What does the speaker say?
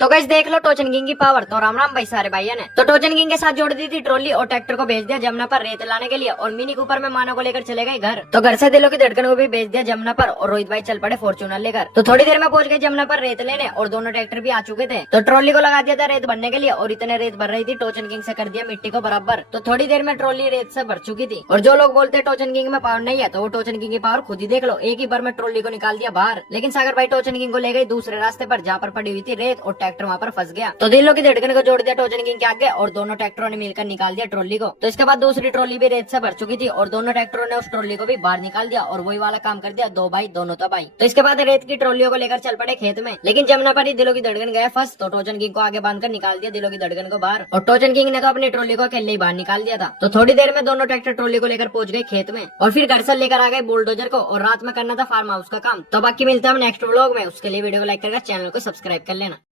तो गाइस देख लो टोचन किंग की पावर। तो राम राम भाई सारे भाइयों ने। तो टोचन किंग के साथ जोड़ दी थी ट्रॉली और ट्रैक्टर को भेज दिया जमुना पर रेत लाने के लिए, और मिनी कूपर में मानो को लेकर चले गए घर। तो घर से दिलों की धड़कन को भी भेज दिया जमुना पर, और रोहित भाई चल पड़े फॉर्च्यूनर लेकर। तो थोड़ी देर में पहुंच गए जमुना पर रेत लेने, और दोनों ट्रैक्टर भी आ चुके थे। तो ट्रॉली को लगा दिया था रेत भरने के लिए, और इतने रेत भर रही थी टोचन किंग से कर दिया मिट्टी को बराबर। तो थोड़ी देर में ट्रॉली रेत से भर चुकी थी। और जो लोग बोलते टोचन किंग में पावर नहीं है, तो वो टोचन किंग की पावर खुद ही देख लो। एक ही बार में ट्रॉली को निकाल दिया बाहर। लेकिन सागर भाई टोचन किंग को ले गई दूसरे रास्ते पर, जहाँ पर पड़ी हुई थी रेत, और ट्रैक्टर वहाँ पर फंस गया। तो दिलों की धड़कन को जोड़ दिया टोचन किंग के आगे, और दोनों ट्रैक्टरों ने मिलकर निकाल दिया ट्रॉली को। तो इसके बाद दूसरी ट्रॉली भी रेत से भर चुकी थी, और दोनों ट्रैक्टरों ने उस ट्रॉली को भी बाहर निकाल दिया, और वही वाला काम कर दिया, दो भाई दोनों तबाही। तो इसके बाद रेत की ट्रॉलियों को लेकर चल पड़े खेत में। लेकिन जमुना पर ही दिलों की धड़कन गया फंस, तो टोचन किंग को आगे बांधकर निकाल दिया दिलों की धड़कन को बाहर, और टोचन किंग ने तो अपनी ट्रॉली को अकेले ही बाहर निकाल दिया था। तो थोड़ी देर में दोनों ट्रैक्टर ट्रॉली को लेकर पहुंच गए खेत में, और फिर घर से लेकर आ गए बुलडोजर को, और रात में करना था फार्म हाउस का काम। तो बाकी मिलता है नेक्स्ट व्लॉग में। उसके लिए वीडियो को लाइक करके चैनल को सब्सक्राइब कर लेना।